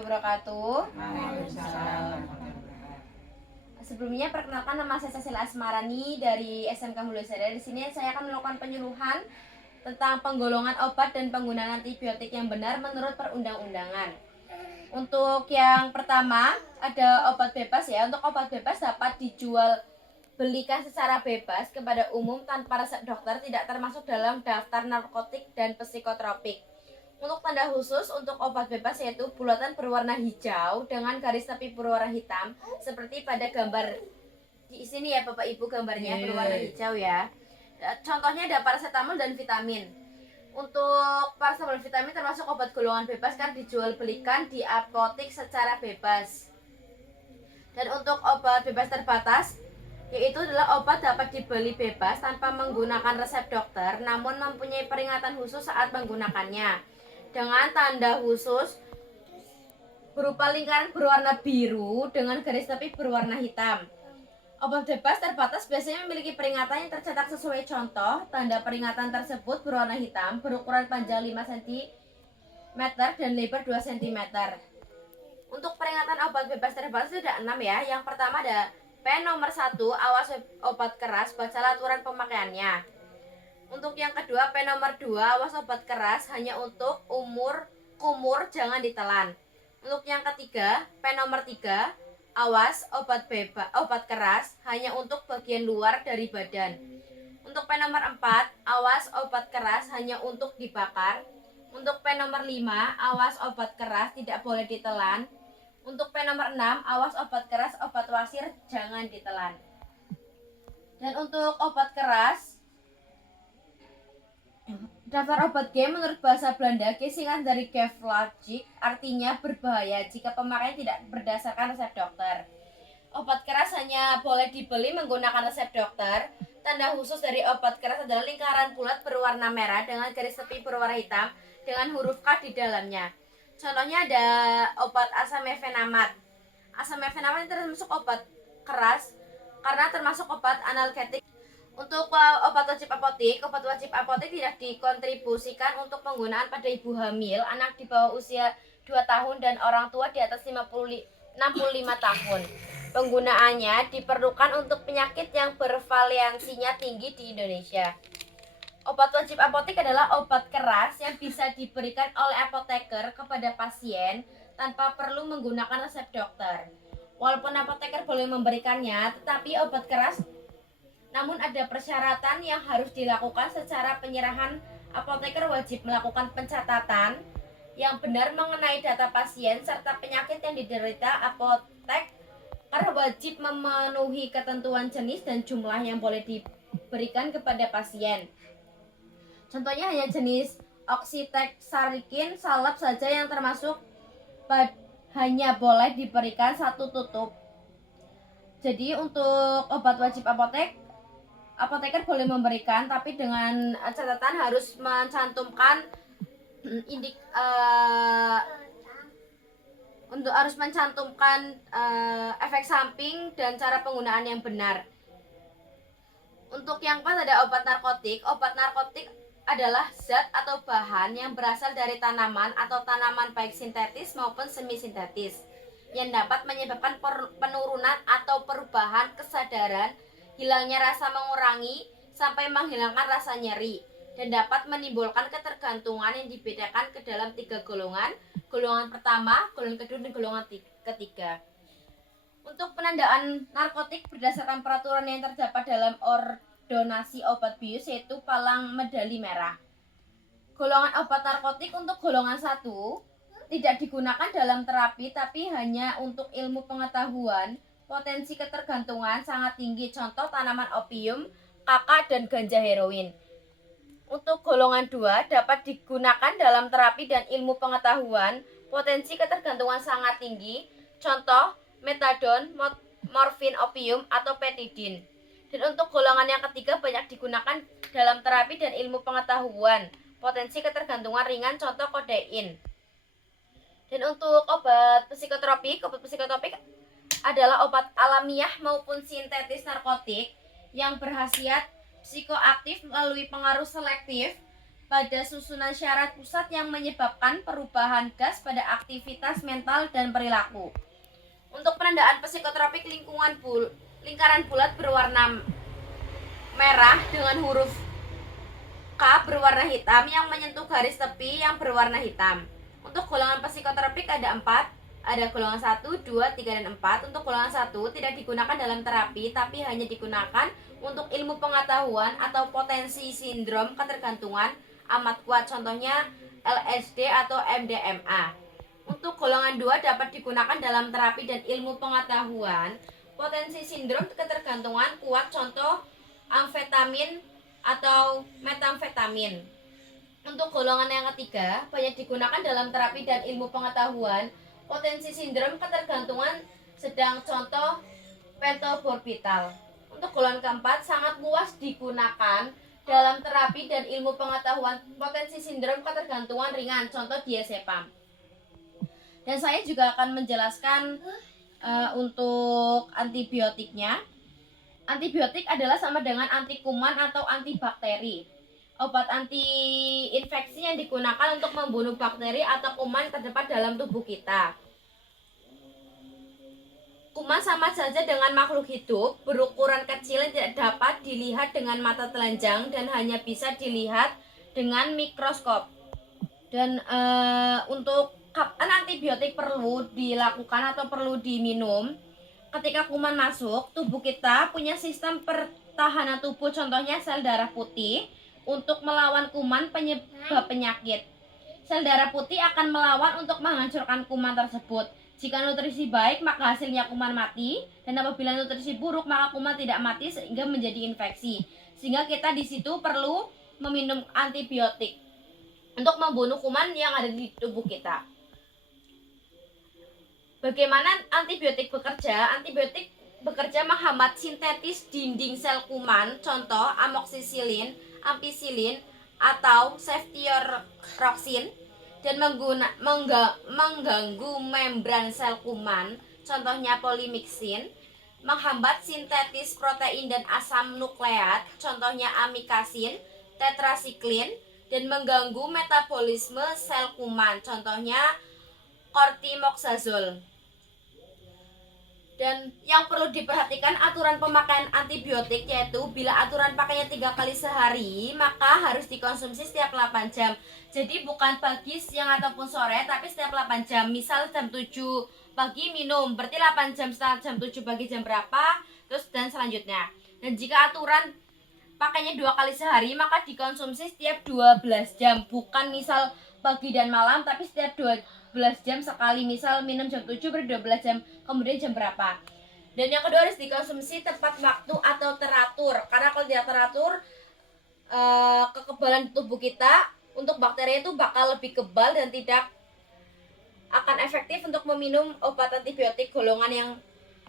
wabarakatuh. Waalaikumsalam. Sebelumnya perkenalkan, nama saya Cecilia Asmarani dari SMK Hulu Sadar. Di sini saya akan melakukan penyuluhan tentang penggolongan obat dan penggunaan antibiotik yang benar menurut perundang-undangan. Untuk yang pertama ada obat bebas ya. Untuk obat bebas dapat dijual belikan secara bebas kepada umum tanpa resep dokter, tidak termasuk dalam daftar narkotik dan psikotropik. Untuk tanda khusus untuk obat bebas yaitu bulatan berwarna hijau dengan garis tepi berwarna hitam seperti pada gambar di sini ya Bapak Ibu, gambarnya berwarna hijau ya. Contohnya ada paracetamol dan vitamin. Untuk paracetamol dan vitamin termasuk obat golongan bebas kan dijual belikan di apotek secara bebas. Dan untuk obat bebas terbatas yaitu adalah obat dapat dibeli bebas tanpa menggunakan resep dokter namun mempunyai peringatan khusus saat menggunakannya dengan tanda khusus berupa lingkaran berwarna biru dengan garis tepi berwarna hitam. Obat bebas terbatas biasanya memiliki peringatan yang tercetak sesuai contoh. Tanda peringatan tersebut berwarna hitam, berukuran panjang 5 cm dan lebar 2 cm. Untuk peringatan obat bebas terbatas ada 6 ya. Yang pertama ada P nomor 1, awas obat keras, bacalah aturan pemakaiannya. Untuk yang kedua P nomor 2, awas obat keras hanya untuk kumur jangan ditelan. Untuk yang ketiga P nomor 3, awas obat keras hanya untuk bagian luar dari badan. Untuk P nomor 4, awas obat keras hanya untuk dibakar. Untuk P nomor 5, awas obat keras tidak boleh ditelan. Untuk P nomor 6, awas obat keras obat wasir jangan ditelan. Dan untuk obat keras, daftar obat G menurut bahasa Belanda, G singkat dari gevaarlijk, artinya berbahaya jika pemakaian tidak berdasarkan resep dokter. Obat keras hanya boleh dibeli menggunakan resep dokter. Tanda khusus dari obat keras adalah lingkaran bulat berwarna merah dengan garis tepi berwarna hitam dengan huruf K di dalamnya. Contohnya ada obat asam mefenamat. Asam mefenamat itu termasuk obat keras karena termasuk obat analgetik. Untuk obat wajib apotek tidak dikontribusikan untuk penggunaan pada ibu hamil, anak di bawah usia 2 tahun dan orang tua di atas 65 tahun. Penggunaannya diperlukan untuk penyakit yang bervariansinya tinggi di Indonesia. Obat wajib apotek adalah obat keras yang bisa diberikan oleh apoteker kepada pasien tanpa perlu menggunakan resep dokter. Walaupun apoteker boleh memberikannya, tetapi obat keras namun ada persyaratan yang harus dilakukan secara penyerahan. Apoteker wajib melakukan pencatatan yang benar mengenai data pasien serta penyakit yang diderita. Apoteker wajib memenuhi ketentuan jenis dan jumlah yang boleh diberikan kepada pasien. Contohnya hanya jenis oxytetracycline salep saja yang termasuk hanya boleh diberikan 1 tutup. Jadi untuk obat wajib apoteker boleh memberikan, tapi dengan catatan harus mencantumkan efek samping dan cara penggunaan yang benar. Untuk yang keempat ada obat narkotik. Obat narkotik adalah zat atau bahan yang berasal dari tanaman atau tanaman baik sintetis maupun semi sintetis yang dapat menyebabkan penurunan atau perubahan kesadaran, hilangnya rasa, mengurangi sampai menghilangkan rasa nyeri, dan dapat menimbulkan ketergantungan yang dibedakan ke dalam 3 golongan. Golongan pertama, golongan kedua, dan golongan ketiga. Untuk penandaan narkotik berdasarkan peraturan yang terdapat dalam ordonasi obat bius yaitu palang medali merah. Golongan obat narkotik untuk golongan 1 tidak digunakan dalam terapi tapi hanya untuk ilmu pengetahuan. Potensi ketergantungan sangat tinggi, contoh tanaman opium, kakak, dan ganja heroin. Untuk golongan 2 dapat digunakan dalam terapi dan ilmu pengetahuan. Potensi ketergantungan sangat tinggi, contoh metadon, morfin, opium, atau petidin. Dan untuk golongan yang ketiga banyak digunakan dalam terapi dan ilmu pengetahuan. Potensi ketergantungan ringan, contoh kodein. Dan untuk obat psikotropik adalah obat alamiah maupun sintetis narkotik yang berkhasiat psikoaktif melalui pengaruh selektif pada susunan syaraf pusat yang menyebabkan perubahan gas pada aktivitas mental dan perilaku. Untuk penandaan psikotropik lingkaran bulat berwarna merah dengan huruf K berwarna hitam yang menyentuh garis tepi yang berwarna hitam. Untuk golongan psikotropik ada 4, ada golongan 1, 2, 3, dan 4. Untuk golongan 1 tidak digunakan dalam terapi tapi hanya digunakan untuk ilmu pengetahuan atau potensi sindrom ketergantungan amat kuat, contohnya LSD atau MDMA. Untuk golongan 2 dapat digunakan dalam terapi dan ilmu pengetahuan potensi sindrom ketergantungan kuat, contoh amfetamin atau metamfetamin. Untuk golongan yang ketiga banyak digunakan dalam terapi dan ilmu pengetahuan potensi sindrom ketergantungan sedang, contoh pentobarbital. Untuk golongan keempat sangat luas digunakan dalam terapi dan ilmu pengetahuan potensi sindrom ketergantungan ringan, contoh diazepam. Dan saya juga akan menjelaskan untuk antibiotiknya. Antibiotik adalah sama dengan anti kuman atau antibakteri. Obat anti infeksi yang digunakan untuk membunuh bakteri atau kuman terdapat dalam tubuh kita. Kuman sama saja dengan makhluk hidup, berukuran kecil yang tidak dapat dilihat dengan mata telanjang dan hanya bisa dilihat dengan mikroskop. Dan untuk kapan antibiotik perlu dilakukan atau perlu diminum? Ketika kuman masuk, tubuh kita punya sistem pertahanan tubuh, contohnya sel darah putih, untuk melawan kuman penyebab penyakit. Sel darah putih akan melawan untuk menghancurkan kuman tersebut. Jika nutrisi baik, maka hasilnya kuman mati, dan apabila nutrisi buruk, maka kuman tidak mati sehingga menjadi infeksi. Sehingga kita di situ perlu meminum antibiotik untuk membunuh kuman yang ada di tubuh kita. Bagaimana antibiotik bekerja? Antibiotik bekerja menghambat sintetis dinding sel kuman, contoh amoksisilin, ampicillin, atau ceftriaxone, dan mengganggu membran sel kuman, contohnya polymyxin, menghambat sintetis protein dan asam nukleat, contohnya amikasin, tetrasiklin, dan mengganggu metabolisme sel kuman, contohnya kortimoxazol. Dan yang perlu diperhatikan aturan pemakaian antibiotik, yaitu bila aturan pakainya 3 kali sehari, maka harus dikonsumsi setiap 8 jam. Jadi bukan pagi, siang, ataupun sore, tapi setiap 8 jam. Misal jam 7 pagi minum, berarti 8 jam setelah jam 7 pagi jam berapa, terus dan selanjutnya. Dan jika aturan pakainya 2 kali sehari, maka dikonsumsi setiap 12 jam. Bukan misal pagi dan malam, tapi setiap 12 jam sekali. Misal minum jam 7 ber 12 jam kemudian jam berapa. Dan yang kedua harus dikonsumsi tepat waktu atau teratur. Karena kalau tidak teratur, kekebalan tubuh kita untuk bakteri itu bakal lebih kebal dan tidak akan efektif untuk meminum obat antibiotik golongan yang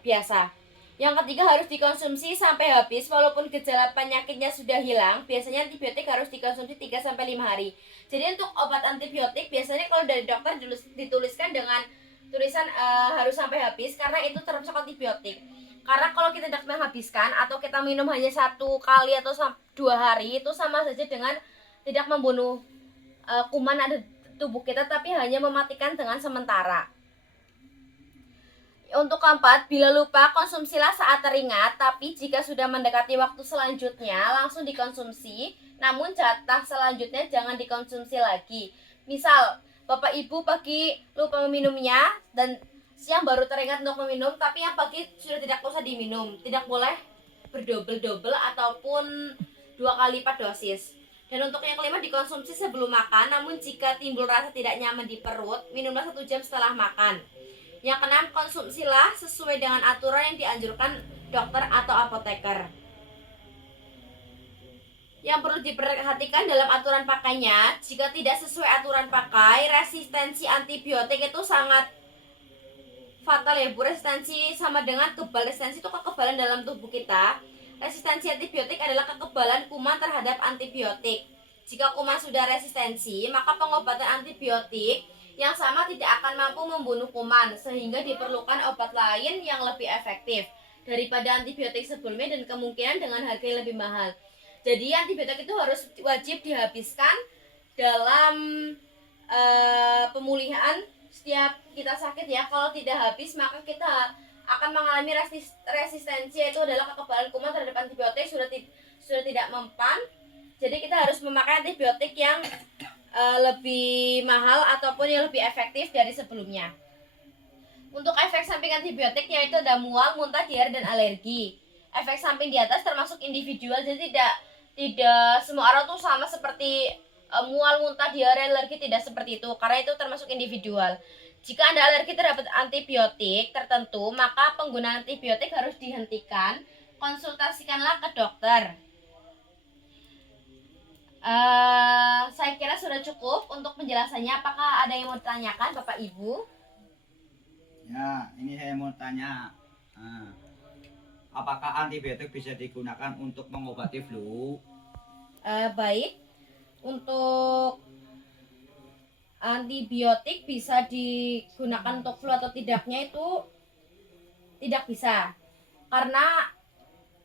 biasa. Yang ketiga harus dikonsumsi sampai habis walaupun gejala penyakitnya sudah hilang. Biasanya antibiotik harus dikonsumsi 3-5 hari. Jadi untuk obat antibiotik biasanya kalau dari dokter dituliskan dengan tulisan harus sampai habis, karena itu termasuk antibiotik. Karena kalau kita tidak menghabiskan atau kita minum hanya 1 kali atau 2 hari, itu sama saja dengan tidak membunuh kuman ada di tubuh kita, tapi hanya mematikan dengan sementara. Untuk keempat, bila lupa konsumsilah saat teringat, tapi jika sudah mendekati waktu selanjutnya langsung dikonsumsi, namun jatah selanjutnya jangan dikonsumsi lagi. Misal, Bapak Ibu pagi lupa meminumnya dan siang baru teringat untuk meminum, tapi yang pagi sudah tidak usah diminum. Tidak boleh berdobel-dobel ataupun 2 kali lipat dosis. Dan untuk yang kelima, dikonsumsi sebelum makan, namun jika timbul rasa tidak nyaman di perut, minumlah 1 jam setelah makan. Yang keenam, konsumsilah sesuai dengan aturan yang dianjurkan dokter atau apoteker. Yang perlu diperhatikan dalam aturan pakainya, jika tidak sesuai aturan pakai, resistensi antibiotik itu sangat fatal ya Bu. Resistensi sama dengan kebal. Resistensi itu kekebalan dalam tubuh kita. Resistensi antibiotik adalah kekebalan kuman terhadap antibiotik. Jika kuman sudah resistensi, maka pengobatan antibiotik yang sama tidak akan mampu membunuh kuman, sehingga diperlukan obat lain yang lebih efektif daripada antibiotik sebelumnya dan kemungkinan dengan harga yang lebih mahal. Jadi antibiotik itu harus wajib dihabiskan dalam pemulihan setiap kita sakit ya. Kalau tidak habis maka kita akan mengalami resistensi, yaitu adalah kekebalan kuman terhadap antibiotik sudah tidak mempan. Jadi kita harus memakai antibiotik yang lebih mahal ataupun yang lebih efektif dari sebelumnya. Untuk efek samping antibiotik yaitu ada mual, muntah, diare, dan alergi. Efek samping di atas termasuk individual, jadi tidak semua orang tuh sama seperti mual, muntah, diare, alergi, tidak seperti itu, karena itu termasuk individual. Jika Anda alergi terhadap antibiotik tertentu, maka penggunaan antibiotik harus dihentikan. Konsultasikanlah ke dokter. Saya kira sudah cukup untuk penjelasannya. Apakah ada yang mau ditanyakan, Bapak Ibu? Ya, ini saya mau tanya, apakah antibiotik bisa digunakan untuk mengobati flu? Baik, untuk antibiotik bisa digunakan untuk flu atau tidaknya itu tidak bisa, karena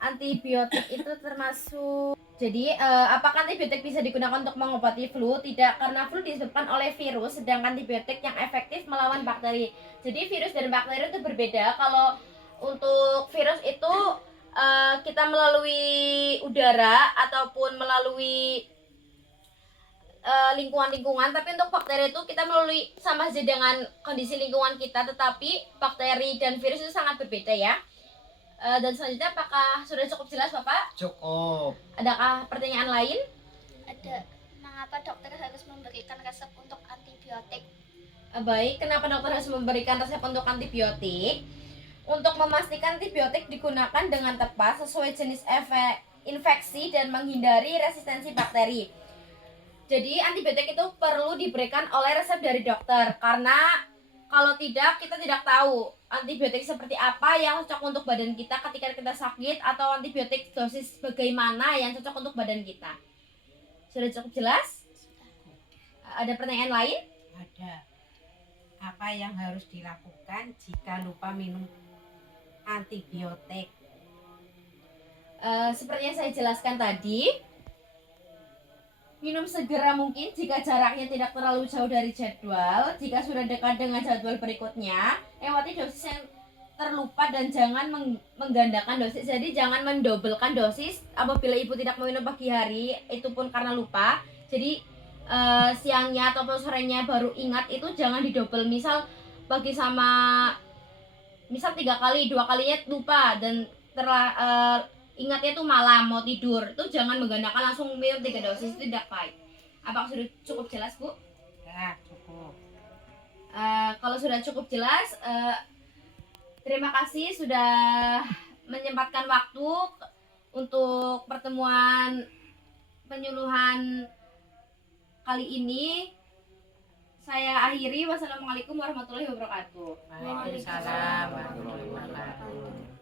antibiotik itu termasuk. Jadi apakah antibiotik bisa digunakan untuk mengobati flu? Tidak, karena flu disebabkan oleh virus, sedangkan antibiotik yang efektif melawan bakteri. Jadi virus dan bakteri itu berbeda. Kalau untuk virus itu kita melalui udara ataupun melalui lingkungan-lingkungan, tapi untuk bakteri itu kita melalui sama saja dengan kondisi lingkungan kita, tetapi bakteri dan virus itu sangat berbeda ya. Dan selanjutnya, apakah sudah cukup jelas Bapak? Cukup. Adakah pertanyaan lain? Ada. Mengapa dokter harus memberikan resep untuk antibiotik? Baik, kenapa dokter harus memberikan resep untuk antibiotik? Untuk memastikan antibiotik digunakan dengan tepat sesuai jenis efek infeksi dan menghindari resistensi bakteri. Jadi antibiotik itu perlu diberikan oleh resep dari dokter, karena kalau tidak, kita tidak tahu antibiotik seperti apa yang cocok untuk badan kita ketika kita sakit, atau antibiotik dosis bagaimana yang cocok untuk badan kita. Sudah cukup jelas? Ada pertanyaan lain? Ada. Apa yang harus dilakukan jika lupa minum antibiotik? Seperti yang saya jelaskan tadi, minum segera mungkin jika jaraknya tidak terlalu jauh dari jadwal. Jika sudah dekat dengan jadwal berikutnya, lewati dosis yang terlupa dan jangan menggandakan dosis. Jadi jangan mendobelkan dosis apabila ibu tidak meminum pagi hari, itu pun karena lupa. Jadi siangnya atau sorenya baru ingat, itu jangan didobel. Misal pagi sama misal 3 kali, 2 kalinya lupa dan ingatnya tuh malam mau tidur, itu jangan menggandakan langsung minum 3 dosis, itu tidak baik. Apakah sudah cukup jelas Bu? Ya, cukup. Kalau sudah cukup jelas, terima kasih sudah menyempatkan waktu untuk pertemuan penyuluhan kali ini. Saya akhiri. Wassalamualaikum warahmatullahi wabarakatuh. Waalaikumsalam warahmatullahi wabarakatuh.